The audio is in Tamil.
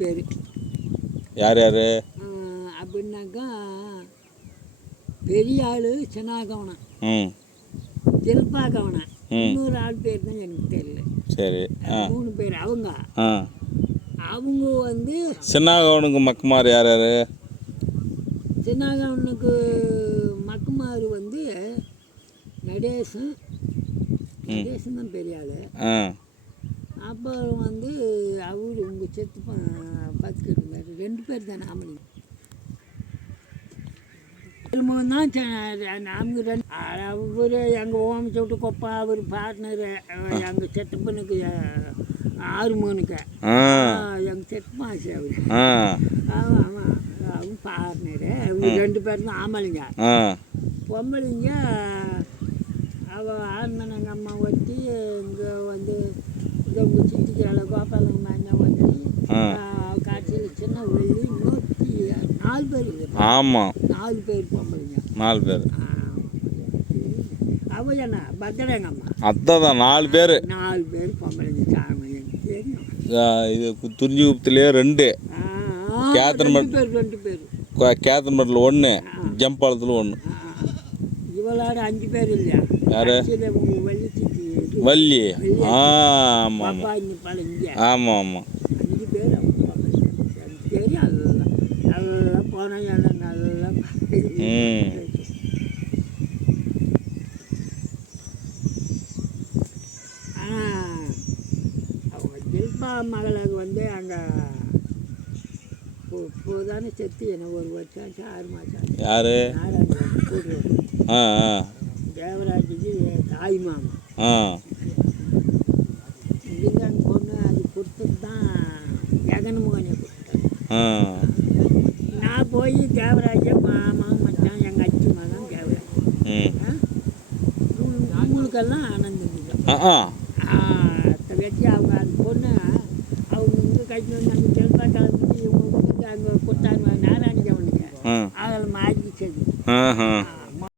பேர். யார் யார் அப்படின்னாக்கா பெரிய ஆள் சின்னாகவனம், தில்பாகவனம், இன்னொரு ஆள் பேர் தான் எனக்கு தெரியல. சரி, 3 பேர் அவங்க. அவங்க வந்து சின்னாகவனுக்கு மக்குமார் யார் யார்? சின்னாகவனுக்கு மக்குமார் வந்து நடேசன் தான் பெரிய ஆள். அப்புறம் வந்து அவரு உங்கள் செத்து பார்த்துக்கிட்டு 2 பேர் தானே ஆமணி. தான் அவங்க 2 அவர் எங்கள் ஓமிச்சு விட்டு கொப்பா, அவர் பார்ட்னரு எங்கள் செட்டப்பனுக்கு 6 மோனுக்கு எங்கள் செட்டப்பா ஆச்சு அவர். ஆமாம் அவங்க பார்ட்னரு. அவங்க 2 பேர் தான் ஆமலிங்க. பொம்பளைங்க அவள் ஆண்மன் எங்கள் அம்மா ஒட்டி, இங்கே வந்து இந்த உங்கள் சித்திக்கால கோபாலங்க மாஞ்சா ஒட்டி, காட்சியில் சின்ன வெள்ளி 4 பேர். ஆமாம் 4 பேர் பொம்பளைங்க. 4 பேர். அவள் என்ன பர்த்டே எங்கள் அம்மா. அதான் 4 பேர். 4 பேர் பொம்பளைங்க. சாமி தெரியும். இது துறிஞ்சிகுப்பத்துலேயே 2, கேத்தன்பேர் 2 பேர், கேத்தன்பேட்டில் 1, ஜம்பாளத்தில் 1. இவளாட 5 பேர் இல்லையா? யாரு? வள்ளி சித்தி வள்ளி. ஆமாம் ஆமாம் ஆமாம் 5 பேர். எனக்கு தெரியும். நல்லா போனால் நல்லா அவங்க ஜில்பா மகளுக்கு வந்து அங்கே இப்போதானே செத்து என்ன 1 வருஷம் ஆச்சு, 6 மாதம் ஆச்சு. யார்? தேவராஜுக்கு தாய் மாமா. இங்கே பொண்ணு அது கொடுத்தது தான் ஜெகன்மோகனே கொடுத்தாங்க. நான் போய் தேவராஜ மாமா மச்சான் எங்கள் அச்சி மகன் தேவராஜ் உங்களுக்கெல்லாம் ஆனந்தம் இல்லை. வச்சு அவங்க அது பொண்ணு அவங்க இங்கே கட்டி வந்து அங்கே செல்பா கிளம்பி இவங்களுக்கு அங்கே கொடுத்தாங்க நாராயணி அவனுக்கு. அதில் மாறி சரி.